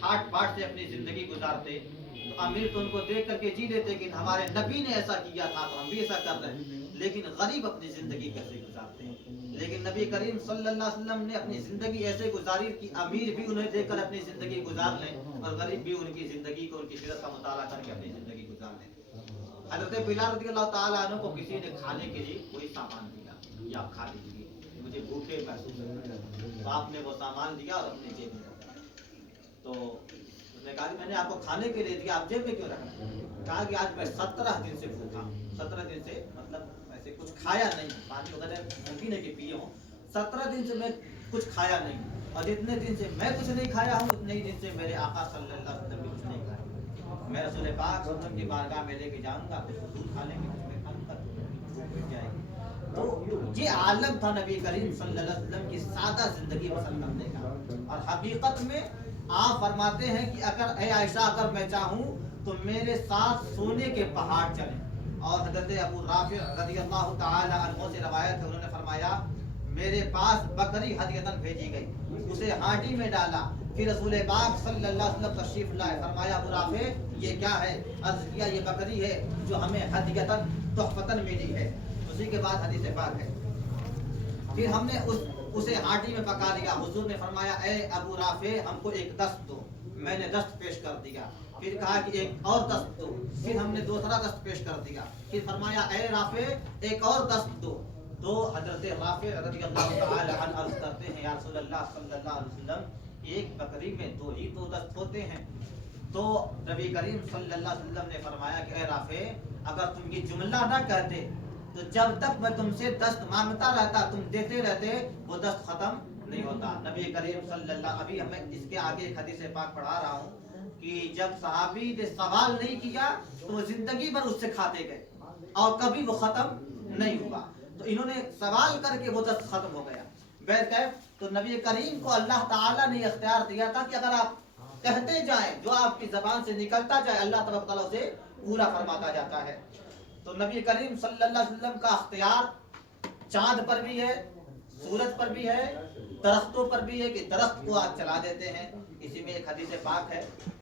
ठाट बाट से अपनी जिंदगी गुजारते तो अमीर तो उनको देख करके जी लेते कि हमारे नबी ने ऐसा किया था तो हम भी ऐसा कर रहे हैं, लेकिन गरीब अपनी जिंदगी कैसे गुजारते हैं। लेकिन नबी करीम सल्लल्लाहु अलैहि वसल्लम ने अपनी जिंदगी ऐसे गुजारी कि अमीर भी उन्हें देखकर अपनी जिंदगी गुजार लें और गरीब भी उनकी जिंदगी को, उनकी सीरत का मुताला करके अपनी जिंदगी गुजार लें। हजरत बिलाल रज़ियल्लाहु ताला अन्हु को किसी ने खाने के लिए कोई सामान दिया, ये आप खा लीजिए, मुझे भूखे महसूस हो रहा है, तो आपने वो सामान दिया और अपने जेब में रखा। तो उसने कहा कि मैंने आपको खाने के लिए दिया, आप जेब में क्यों रखा? कहा कि आज मैं 17 दिन से भूखा, 17 दिन से मतलब ऐसे कुछ खाया नहीं, पानी वगैरह मुमकिन है कि पिए हों, 17 दिन से मैं कुछ खाया नहीं, और जितने दिन से मैं कुछ नहीं खाया हूँ उतने ही दिन से मेरे आका सल्लल्लाहु अलैहि वसल्लम भी कुछ नहीं खाया। मैं रसूल पाक सल्लल्लाहु अलैहि वसल्लम की बारगाह में लेके जाऊंगा, कुछ हुजूर खा लेंगे, कुछ मैं खाऊंगा, भूख मिट जाएगी। तो ये आलम था नबी करीम सल्लल्लाहु अलैहि वसल्लम की सादा जिंदगी पसंद करने का। और हकीकत में आप फरमाते हैं कि अगर ए आयशा अगर मैं चाहूँ तो मेरे साथ सोने के पहाड़ चले। और हज़रत अबू राफी रज़ियल्लाहु ताला अन्हु से रवायत है, उन्होंने फरमाया मेरे पास बकरी हदियतन भेजी गई, उसे हांडी में डाला, फिर रसूल पाक सल्लल्लाहु अलैहि वसल्लम तशरीफ लाए, फरमाया अबू राफी ये क्या है? अर्ज़ किया ये बकरी है जो हमें हदियतन तोहफतन मिली है। उसी के बाद हदीस पाक है, फिर हमने उसे हांडी में पका लिया। हुजूर ने फरमाया ए अबू राफे हमको एक दस्त दो, मैंने दस्त पेश कर दिया। फिर कहा कि एक और दस्त दो, फिर हमने दूसरा दस्त पेश कर दिया। फिर फरमाया ए राफे एक और दस्त दो। तो हजरत राफे रज़ियल्लाहु ताला अन्हु अर्ज करते हैं या रसूलल्लाह सल्लल्लाहु अलैहि वसल्लम एक बकरी में दो ही तो दस्त होते हैं। तो नबी करीम सल्लल्लाहु अलैहि वसल्लम ने फरमाया कि ए राफे अगर तुम ये जुमला ना कहते तो जब तक मैं तुमसे दस्त मांगता रहता तुम देते रहते, वो दस्त खत्म नहीं होता। नबी करीम सल्लल्लाहु, अभी मैं इसके आगे एक हदीस पाक पढ़ा रहा हूँ कि जब सहाबी ने सवाल नहीं किया तो वो जिंदगी भर उससे खाते गए और कभी वो खत्म नहीं हुआ। तो इन्होंने सवाल करके वो दस्त खत्म हो गया। बहरकैफ तो नबी करीम को अल्लाह ताला ने इख्तियार दिया था कि अगर आप कहते जाएं, जो आपकी जबान से निकलता जाए अल्लाह तबारक व तआला उसे पूरा फरमाता जाता है। तो नबी करीम सल्लल्लाहु अलैहि वसल्लम का इख्तियार चांद पर भी है, सूरज पर भी है, दरख्तों पर भी है कि दरख्त को आप चला देते हैं। इसी में एक हदीस पाक है